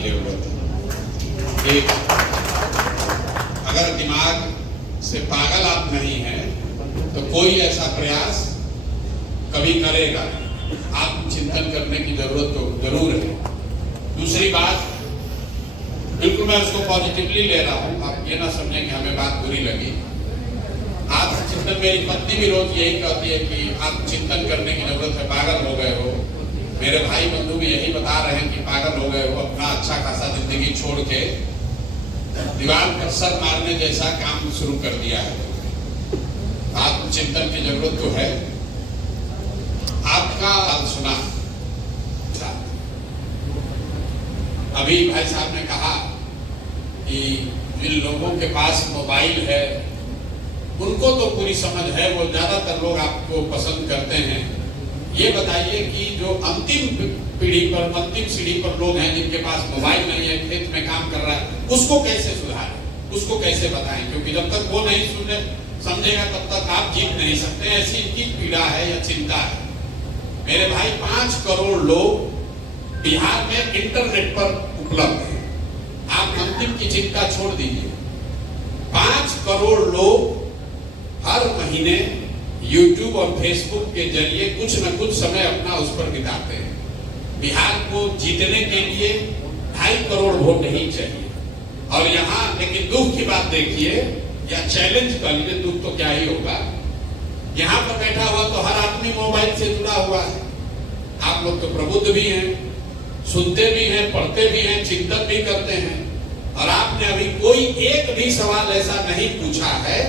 की जरूरत है। एक, अगर दिमाग से पागल आप नहीं हैं तो कोई ऐसा प्रयास कभी करेगा नहीं। आत्मचिंतन करने की जरूरत तो जरूर है। दूसरी बात, बिल्कुल मैं उसको पॉजिटिवली ले रहा हूं, आप ये ना समझें कि हमें बात बुरी लगी। आत्मचिंतन, मेरी पत्नी भी रोज यही कहती है कि आत्मचिंतन करने की जरूरत है, पागल हो गए हो। मेरे भाई बंधु भी यही बता रहे हैं कि पागल हो गए हो, अपना अच्छा खासा जिंदगी छोड़ के दीवार पर सर मारने जैसा काम शुरू कर दिया है। आत्मचिंतन की जरूरत तो है। आपका सुना, अभी भाई साहब ने कहा कि जिन लोगों के पास मोबाइल है उनको तो पूरी समझ है, वो ज्यादातर लोग आपको पसंद करते हैं। ये बताइए कि जो अंतिम पीढ़ी पर, अंतिम सीढ़ी पर लोग हैं जिनके पास मोबाइल नहीं है, खेत में काम कर रहा है, उसको कैसे सुधारें, उसको कैसे बताएं? क्योंकि जब तक वो नहीं सुने समझेगा तब तक आप जीत नहीं सकते। ऐसी इनकी पीड़ा है या चिंता है। मेरे भाई 5 करोड़ लोग बिहार में इंटरनेट पर उपलब्ध हैं। आप अंतिम की चिंता छोड़ दीजिए। 5 करोड़ लोग हर महीने YouTube और Facebook के जरिए कुछ न कुछ समय अपना उस पर बिताते हैं। बिहार को जीतने के लिए 2.5 करोड़ वोट ही चाहिए। और यहाँ लेकिन दुख की बात देखिए, या चैलेंज कर लीजिए, दुख तो क्या ही होगा, यहाँ पर बैठा हुआ तो हर आदमी मोबाइल से जुड़ा हुआ है। आप लोग तो प्रबुद्ध भी हैं, सुनते भी हैं, पढ़ते भी हैं, चिंतन भी करते हैं, और आपने अभी कोई एक भी सवाल ऐसा नहीं पूछा है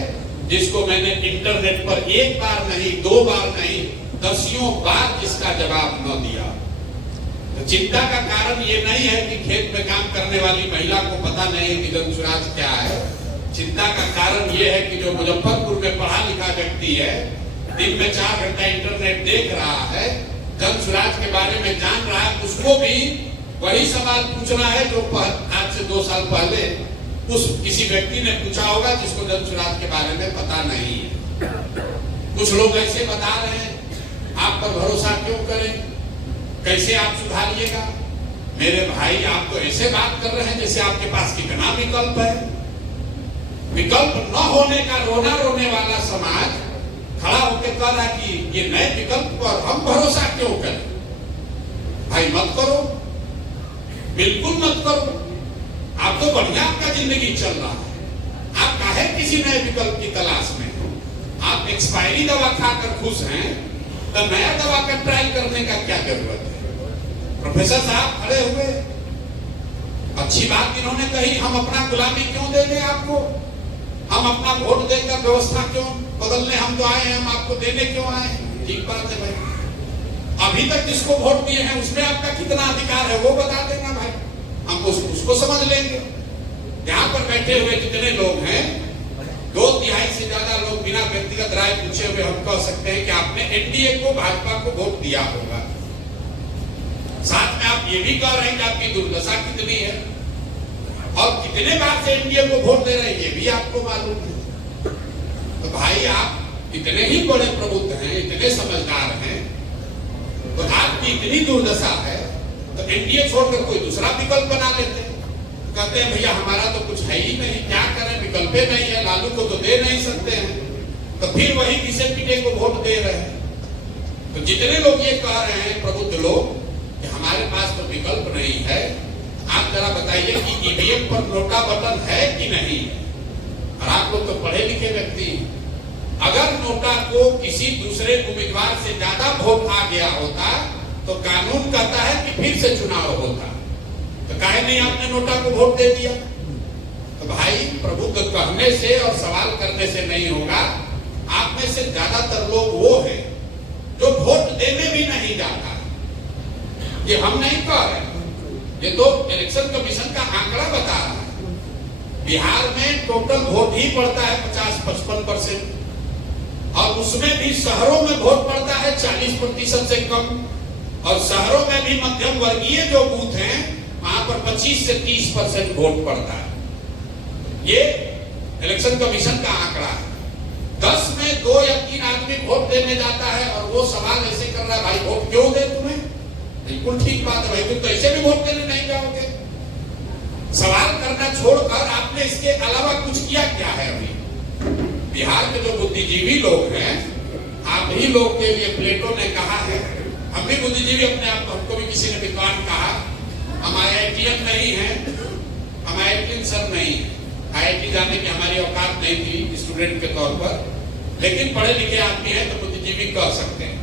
जिसको मैंने इंटरनेट पर 1 बार नहीं, 2 बार नहीं, दसियों बार जिसका जवाब न दिया। तो चिंता का कारण ये नहीं है कि खेत में काम करने वाली महिला को पता नहीं है कि धनसुराज क्या है। चिंता का कारण ये है कि जो मुजफ्फरपुर में पढ़ा लिखा व्यक्ति है, दिन में 4 घंटा इंटरनेट देख रहा है, धनसुराज के बारे में जान रहा है, उसको भी वही सवाल पूछना है जो आज से 2 साल पहले उस किसी व्यक्ति ने पूछा होगा जिसको धनसुराज के बारे में पता नहीं है। कुछ लोग ऐसे बता रहे हैं, आप पर भरोसा क्यों करें, कैसे आप सुधारिएगा? मेरे भाई, आप तो ऐसे बात कर रहे हैं जैसे आपके पास कितना विकल्प है। विकल्प न होने का रोना रोने वाला समाज खड़ा होकर कह रहा कि ये नए विकल्प पर हम भरोसा क्यों करें? भाई मत करो, बिल्कुल मत करो। आप तो बढ़िया आपका जिंदगी चल रहा है, आप काहे किसी नए विकल्प की तलाश में? आप एक्सपायरी दवा खाकर खुश हैं, तो नया दवा का ट्राई करने का क्या जरूरत है? प्रोफेसर साहब खड़े हुए, अच्छी बात इन्होंने कही, हम अपना गुलामी क्यों दे दें आपको? हम अपना वोट देकर व्यवस्था क्यों बदलने हम तो आए हैं, हम आपको देने क्यों आए? ठीक बात है भाई। अभी तक जिसको वोट दिए हैं उसमें आपका कितना अधिकार है वो बता देना भाई, हम उसको समझ लेंगे। यहाँ पर बैठे हुए जितने लोग हैं, 2/3 से ज्यादा लोग बिना व्यक्तिगत राय पूछे हुए हम कह सकते हैं कि आपने एनडीए को, भाजपा को वोट दिया होगा। साथ में आप ये भी कह रहे हैं कि आपकी दुर्दशा कितनी है और कितने बार से एनडीए को वोट दे रहे हैं, ये भी आपको मालूम है। तो भाई आप इतने ही बड़े प्रबुद्ध हैं, इतने समझदार हैं, तो आपकी इतनी दुर्दशा है तो एनडीए छोड़कर कोई दूसरा विकल्प बना लेते हैं। कहते हैं भैया हमारा तो कुछ है ही नहीं, क्या करें, विकल्प नहीं है, लालू को तो दे नहीं सकते हैं, तो फिर वही किसे पीटे को वोट दे रहे हैं। तो जितने लोग ये कह रहे हैं प्रबुद्ध लोग कि हमारे पास तो विकल्प नहीं है, आप जरा बताइए कि ईवीएम पर नोटा बटन है कि नहीं है? और आप लोग तो पढ़े लिखे व्यक्ति हैं। अगर नोटा को किसी दूसरे उम्मीदवार से ज्यादा वोट आ गया होता तो कानून कहता है कि फिर से चुनाव होता, तो काहे नहीं आपने नोटा को वोट दे दिया? तो भाई प्रबुद्ध कहने से और सवाल करने से नहीं होगा। आप में से ज्यादातर लोग वो हैं जो वोट देने भी नहीं जाता। ये हम नहीं कह रहे, ये तो इलेक्शन कमीशन का आंकड़ा बता रहा है। बिहार में टोटल वोट ही पड़ता है 50-55%, और उसमें भी शहरों में वोट पड़ता है 40% से कम, और शहरों में भी मध्यम वर्गीय जो बूथ हैं वहां पर 25 से 30% वोट पड़ता है। ये इलेक्शन कमीशन का आंकड़ा है। 10 में 2 या 3 आदमी वोट देने जाता है और वो सवाल ऐसे कर रहा है, भाई वोट क्यों दे तुम्हें? बिल्कुल ठीक बात है भाई, तुम तो ऐसे भी वोट देने नहीं जाओगे। ने इसके अलावा कुछ किया क्या है? अभी बिहार के जो बुद्धिजीवी लोग हैं, आप ही लोग के लिए प्लेटो ने कहा है, हम भी बुद्धिजीवी अपने आप, हमको भी किसी ने विद्वान कहा, हम IITian नहीं है, हम IITian सर नहीं है, IIT जाने की हमारी औकात नहीं थी स्टूडेंट के तौर पर, लेकिन पढ़े लिखे आदमी है तो बुद्धिजीवी कह सकते हैं।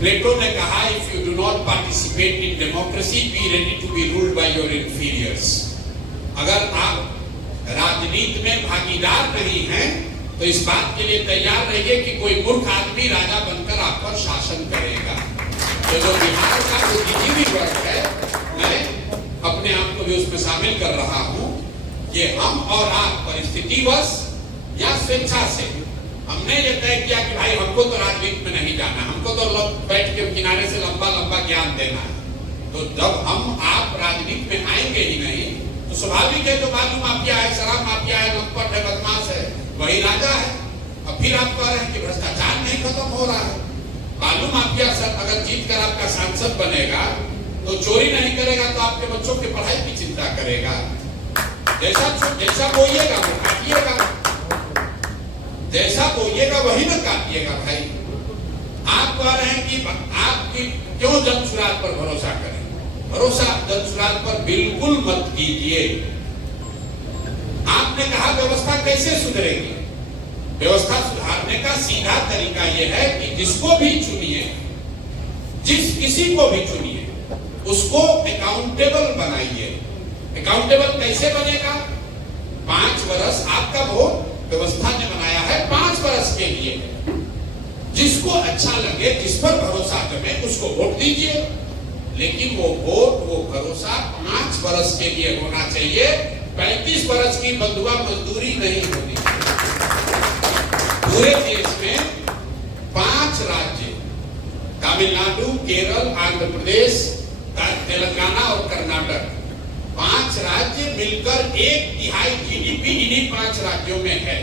प्लेटो ने कहा, if you do not participate in democracy, be ready to be ruled by your inferiors. अगर आप राजनीति में भागीदार नहीं हैं, तो इस बात के लिए तैयार रहिए कि कोई मूर्ख आदमी राजा बनकर आप पर शासन करेगा। तो जो बिहार का बुद्धिजीवी वर्ग है, मैं अपने आप को भी उसमें शामिल कर रहा हूं कि हम और आप परिस्थितिवश या स्वेच्छा से हमने ये तय किया कि भाई हमको तो राजनीति में नहीं जाना, हमको तो लोग बैठ के किनारे से लंबा लंबा ज्ञान देना है। तो जब हम आप राजनीति में आएंगे ही नहीं, तो स्वाभाविक है जो बालू माफिया है, शराब माफिया है, लंपट है, बदमाश है, वही राजा है। अब फिर आप कह रहे हैं कि भ्रष्टाचार नहीं खत्म हो रहा है। बालू माफिया सर अगर जीत कर आपका सांसद बनेगा तो चोरी नहीं करेगा, तो आपके बच्चों की पढ़ाई की चिंता करेगा। जैसा बोइएगा वो काटिएगा, जैसा बोइएगा वही ना काटिएगा। भाई आप कह रहे हैं कि आपकी क्यों जनसुराज पर भरोसा करें? भरोसा जनसुराज पर बिल्कुल मत कीजिए। आपने कहा व्यवस्था कैसे सुधरेगी? व्यवस्था सुधारने का सीधा तरीका यह है कि जिसको भी चुनिए, जिस किसी को भी चुनिए, उसको अकाउंटेबल बनाइए। अकाउंटेबल कैसे बनेगा? 5 वर्ष आपका वोट व्यवस्था ने बनाया है 5 वर्ष के लिए। जिसको अच्छा लगे, जिस पर भरोसा जमे, उसको वोट दीजिए। लेकिन वो वोट, वो भरोसा 5 वर्ष के लिए होना चाहिए। 35 वर्ष की बंधुआ मजदूरी नहीं होनी चाहिए। पूरे देश में 5 राज्य, तमिलनाडु, केरल, आंध्र प्रदेश, तेलंगाना और कर्नाटक, 5 राज्य मिलकर 1/3 GDP इन्हीं 5 राज्यों में है।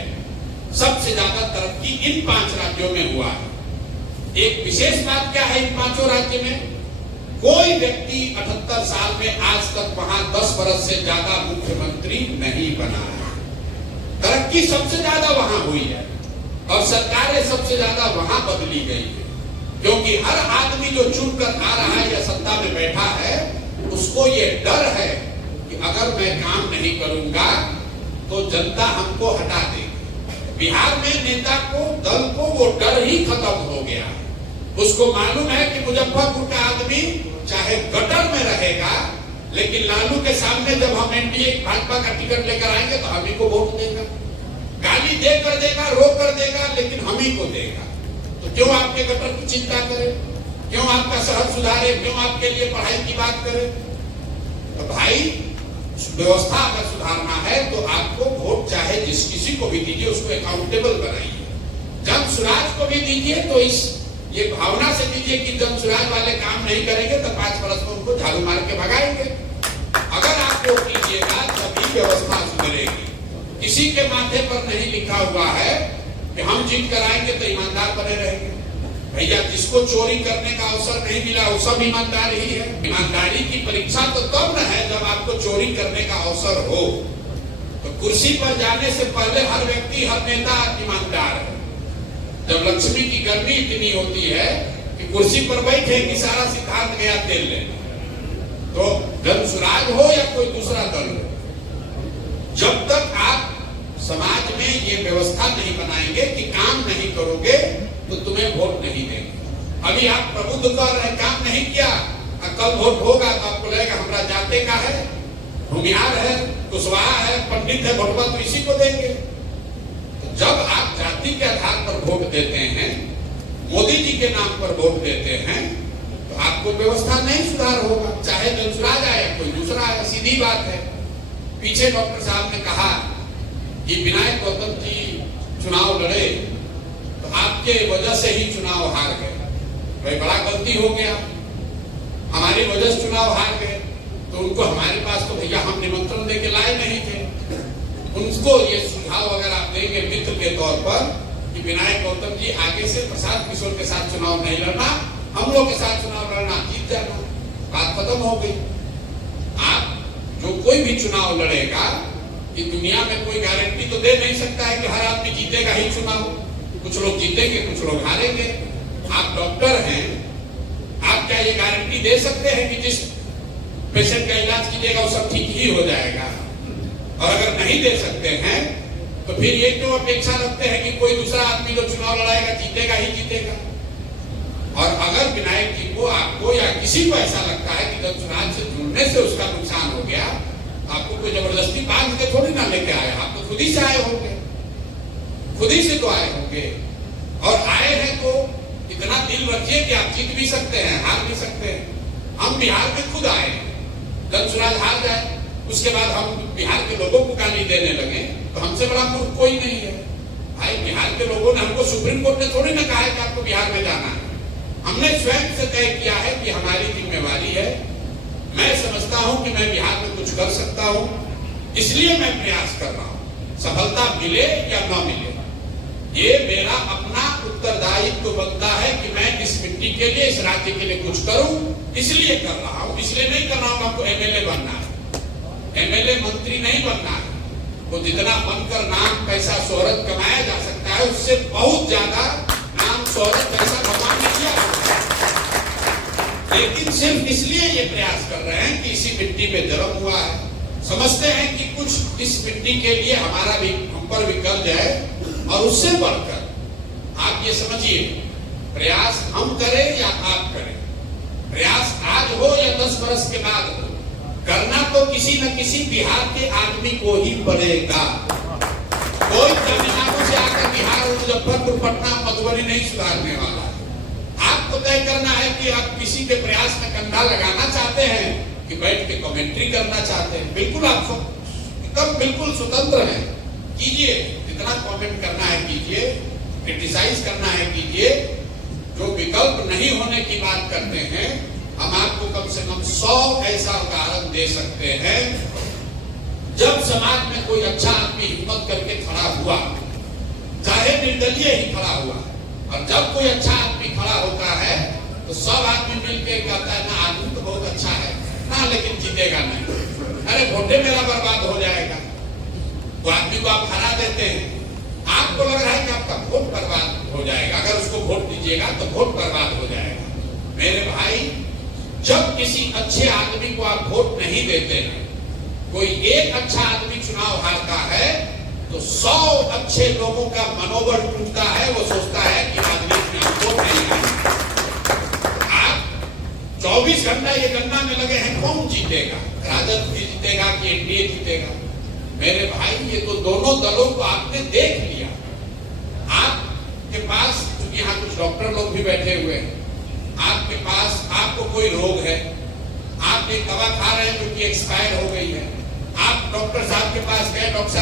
सबसे ज्यादा तरक्की इन 5 राज्यों में हुआ है। एक विशेष बात क्या है इन 5 राज्य में? कोई व्यक्ति 78 साल में आज तक वहां 10 वर्ष से ज्यादा मुख्यमंत्री नहीं बना है। तरक्की सबसे ज्यादा वहां हुई है और सरकारें सबसे ज्यादा वहां बदली गई है, क्योंकि हर आदमी जो चुनकर आ रहा है या सत्ता में बैठा है, उसको ये डर है कि अगर मैं काम नहीं करूंगा तो जनता हमको हटा देगी। बिहार में नेता को, दल को वो डर ही खत्म हो गया। उसको मालूम है कि मुजफ्फरपुर का आदमी चाहे गटर में रहेगा, लेकिन लालू के सामने जब हम एनडीए भाजपा का टिकट लेकर आएंगे तो हम ही को वोट देगा। गाली दे कर देगा, रो कर देगा, लेकिन हम ही को देगा। तो क्यों आपके गटर की चिंता करे? क्यों आपका शहर सुधारे? क्यों आपके लिए पढ़ाई की बात करे? तो भाई व्यवस्था अगर सुधारना है तो आपको वोट चाहे जिस किसी को भी दीजिए, उसको अकाउंटेबल बनाइए। जनसुराज को भी दीजिए तो ये भावना से दीजिए कि जनसुराज वाले काम नहीं करेंगे तो 5 वर्ष में उनको झाड़ू मार के भगाएंगे। अगर आप वो कीजिएगा तभी व्यवस्था सुधरेगी। किसी के माथे पर नहीं लिखा हुआ है कि हम जीत कर आएंगे तो ईमानदार बने रहेंगे। भैया जिसको चोरी करने का अवसर नहीं मिला वो सब ईमानदार ही है। ईमानदारी की परीक्षा तो तब न है जब आपको चोरी करने का अवसर हो। तो कुर्सी पर जाने से पहले हर व्यक्ति, हर नेता ईमानदार है। जब लक्ष्मी की गर्मी इतनी होती है कि कुर्सी पर बैठे कि सारा सिद्धांत गया तेल लेने। तो जनसुराज हो या कोई दूसरा दल हो, जब तक आप समाज में ये व्यवस्था नहीं बनाएंगे कि काम नहीं करोगे तो तुम्हें वोट नहीं देंगे। अभी आप प्रबुद्ध कर रहे, काम नहीं किया, कल वोट होगा तो आपको लगेगा हमारा जाते का है, भूमिहार है, कुशवाहा है, पंडित है, भोटवा तो इसी को देंगे। तो जब आप जाति के आधार पर वोट देते हैं, मोदी जी के नाम पर वोट देते हैं, तो आपको व्यवस्था नहीं सुधार होगा, चाहे जनसुराज आए कोई दूसरा आए। सीधी बात है। पीछे डॉक्टर साहब ने कहा कि विनायक गौतम जी चुनाव लड़े तो आपके वजह से ही चुनाव हार गए। भाई बड़ा गलती हो गया, हमारी वजह से चुनाव हार गए। तो उनको हमारे पास तो भैया हम निमंत्रण देके लाए नहीं थे। उनको ये सुझाव अगर आप देंगे मित्र के तौर पर कि विनायक गौतम जी आगे से प्रसाद किशोर के साथ चुनाव नहीं लड़ना, हम लोग के साथ चुनाव लड़ना, जीत जाना, बात खत्म हो गई। आप जो कोई भी चुनाव लड़ेगा, कि दुनिया में कोई गारंटी तो दे नहीं सकता है कि हर आदमी जीतेगा ही चुनाव। कुछ लोग जीतेंगे, कुछ लोग हारेंगे। आप डॉक्टर हैं, आप क्या ये गारंटी दे सकते हैं कि जिस पेशेंट का इलाज कीजिएगा वो सब ठीक ही हो जाएगा? और अगर नहीं दे सकते हैं तो फिर ये क्यों अपेक्षा रखते हैं कि कोई दूसरा आदमी जो चुनाव लड़ाएगा जीतेगा ही जीतेगा? और अगर विनायक जी को, आपको या किसी को ऐसा लगता है कि दंशराज से जुड़ने से उसका नुकसान हो गया, आपको कोई जबरदस्ती बांध के थोड़ी ना लेके आए, आप तो खुद ही से आए होंगे, खुद ही से तो आए होंगे। और आए हैं तो इतना दिल रखिए कि आप जीत भी सकते हैं, हार भी सकते हैं। हम बिहार में खुद आए, दंशराज हार जाए, उसके बाद हम बिहार के लोगों को गाली देने लगे तो हमसे बड़ा मूर्ख कोई नहीं है। भाई बिहार के लोगों ने हमको, सुप्रीम कोर्ट ने थोड़ी ना कहा है कि आपको बिहार में जाना है। हमने स्वयं से तय किया है कि हमारी जिम्मेवारी है। मैं समझता हूं कि मैं बिहार में कुछ कर सकता हूं, इसलिए मैं प्रयास कर रहा हूं। सफलता मिले या न मिले, ये मेरा अपना उत्तरदायित्व बनता है कि मैं इस मिट्टी के लिए, इस राज्य के लिए कुछ करूं। इसलिए कर रहा हूं, इसलिए नहीं कर रहा हूं आपको एमएलए बनना है, एमएलए मंत्री नहीं बनना है। तो जितना बनकर नाम, पैसा, शोहरत कमाया जा सकता है, उससे बहुत ज्यादा नाम, शोहरत, पैसा भगवान ने दिया। लेकिन सिर्फ इसलिए ये प्रयास कर रहे हैं कि इसी मिट्टी में जन्म हुआ है, समझते हैं कि कुछ इस मिट्टी के लिए हमारा भी, हम पर भी कर्ज है। और उससे बढ़कर आप ये समझिए, प्रयास हम करें या आप करें, प्रयास आज हो या 10 वर्ष के बाद हो, करना तो किसी न किसी बिहार के आदमी को ही पड़ेगा। कोई तमिलनाडु से आकर बिहार, मुजफ्फरपुर, पटना, मधुबनी नहीं सुधारने वाला है। आपको तय करना है कि आप किसी के प्रयास में कंधा लगाना चाहते हैं कि बैठ के कमेंट्री करना चाहते हैं। बिल्कुल आप एकदम बिल्कुल स्वतंत्र हैं, कीजिए, जितना कमेंट करना है कीजिए, क्रिटिसाइज करना है कीजिए। जो विकल्प नहीं होने की बात करते हैं, हम आपको कम से कम 100 ऐसा उदाहरण दे सकते हैं जब समाज में कोई अच्छा आदमी हिम्मत करके खड़ा हुआ, चाहे निर्दलीय ही खड़ा हुआ। और जब कोई अच्छा आदमी खड़ा होता है तो सब आदमी मिलकर कहता है ना, आदमी तो बहुत अच्छा है ना, लेकिन जीतेगा नहीं, अरे वोटे मेरा बर्बाद हो जाएगा। तो आदमी को आप हरा देते हैं, आपको लग रहा है कि आपका वोट बर्बाद हो जाएगा, अगर उसको वोट दीजिएगा तो वोट बर्बाद हो जाएगा। मेरे भाई, जब किसी अच्छे आदमी को आप वोट नहीं देते हैं, कोई एक अच्छा आदमी चुनाव हारता है तो 100 अच्छे लोगों का मनोबल टूटता है। वो सोचता है कि आदमी चुनाव वोट नहीं है। आप 24 घंटा ये गणना में लगे हैं, कौन जीतेगा, राजद भी जीतेगा कि एनडीए जीतेगा? मेरे भाई, ये तो दोनों दलों को आपने देख लिया। आपके पास, क्योंकि यहाँ कुछ डॉक्टर लोग भी बैठे हुए हैं, आपके पास, आपको कोई रोग है, आप एक दवा खा रहे हैं जो कि एक्सपायर हो गई है, आप डॉक्टर साहब के पास गए, डॉक्टर